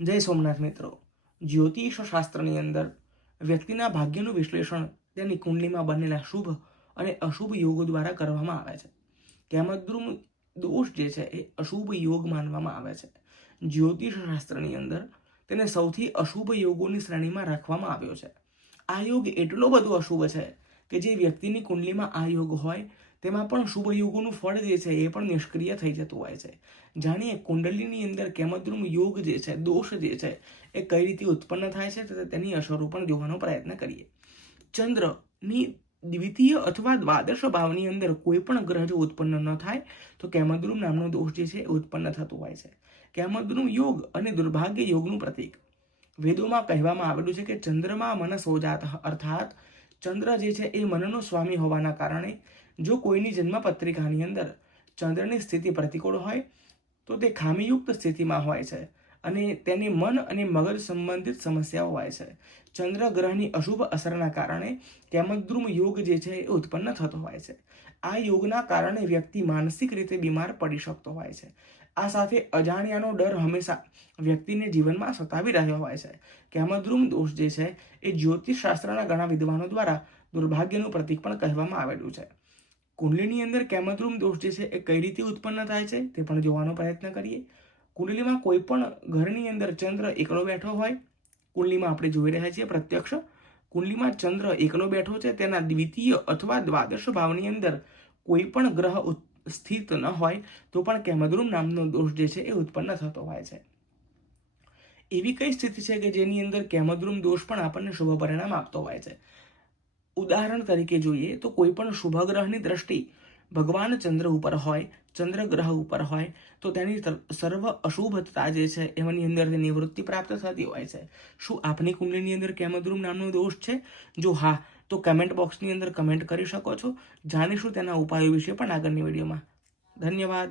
જય સોમનાથ મિત્રો. જ્યોતિષ શાસ્ત્રની અંદર વ્યક્તિના ભાગ્યનું વિશ્લેષણ તેની કુંડલીમાં બનેલા શુભ અને અશુભ યોગો દ્વારા કરવામાં આવે છે. કેમદ્રુમ દોષ જે છે એ અશુભ યોગ માનવામાં આવે છે. જ્યોતિષ શાસ્ત્રની અંદર તેને સૌથી અશુભ યોગોની શ્રેણીમાં રાખવામાં આવ્યો છે. આ યોગ એટલો બધો અશુભ છે કે જે વ્યક્તિની કુંડલીમાં આ યોગ હોય તેમાં પણ શુભ યોગોનું ફળ જે છે એ પણ નિષ્ક્રિય થઈ જતું હોય છે. જાણીએ કુંડલીની અંદર કેમદ્રુમ યોગ જે છે, દોષ જે છે એ કઈ રીતે ઉત્પન્ન થાય છે તો તેની અસરો પણ જોવાનો પ્રયત્ન કરીએ. ચંદ્રની દ્વિતીય અથવા દ્વાદશ ભાવની અંદર કોઈ પણ ગ્રહ જો ઉત્પન્ન ન થાય તો કેમદ્રુમ નામનો દોષ જે છે એ ઉત્પન્ન થતું હોય છે. કેમદ્રુમ યોગ અને દુર્ભાગ્ય યોગનું પ્રતીક વેદોમાં કહેવામાં આવેલું છે કે ચંદ્રમાં મન સોજાત, અર્થાત ચંદ્ર જે છે એ મનનો સ્વામી હોવાના કારણે જો કોઈની જન્મ પત્રિકાની અંદર ચંદ્રની સ્થિતિ પ્રતિકૂળ હોય તો તે ખામીયુક્ત સ્થિતિમાં હોય છે અને તેની મન અને મગજ સંબંધિત સમસ્યાઓ હોય છે. ચંદ્ર ગ્રહની અશુભ અસરના કારણે કેમદ્રુમ યોગ જે છે એ ઉત્પન્ન થતો હોય છે. આ યોગના કારણે વ્યક્તિ માનસિક રીતે બીમાર પડી શકતો હોય છે. આ સાથે અજાણ્યાનો ડર હંમેશા વ્યક્તિને જીવનમાં સતાવી રહ્યો હોય છે. કેમદ્રુમ દોષ જે છે એ જ્યોતિષ શાસ્ત્રના ઘણા વિદ્વાનો દ્વારા દુર્ભાગ્યનું પ્રતીક પણ કહેવામાં આવેલું છે. કુંડલીની અંદર કેમદ્રુમ દોષ જે છે એ કઈ રીતે ઉત્પન્ન થાય છે તે પણ જોવાનો પ્રયત્ન કરીએ. કુંડલીમાં કોઈ પણ ઘરની અંદર ચંદ્ર એકલો બેઠો હોય, કુંડલીમાં આપણે જોઈ રહ્યા છીએ પ્રત્યક્ષ કુંડલીમાં ચંદ્ર એકલો બેઠો છે, તેના દ્વિતીય અથવા દ્વાદશ ભાવની અંદર કોઈ પણ ગ્રહ સ્થિત ન હોય તો પણ કેમદ્રુમ નામનો દોષ જે છે એ ઉત્પન્ન થતો હોય છે. એવી કઈ સ્થિતિ છે કે જેની અંદર કેમદ્રુમ દોષ પણ આપણને શુભ પરિણામ આપતો હોય છે. ઉદાહરણ તરીકે જોઈએ તો કોઈ પણ શુભ ગ્રહની દ્રષ્ટિ ભગવાન ચંદ્ર ઉપર હોય, ચંદ્ર ગ્રહ ઉપર હોય તો તેની સર્વ અશુભતા જે છે એમની અંદર નિવૃત્તિ પ્રાપ્ત થતી હોય છે. શું આપની કુંડલીની અંદર કેમદ્રુમ નામનો દોષ છે? જો હા તો કમેન્ટ બોક્સની અંદર કમેન્ટ કરી શકો છો. જાણીશું તેના ઉપાયો વિશે પણ આગળની વિડીયોમાં. ધન્યવાદ.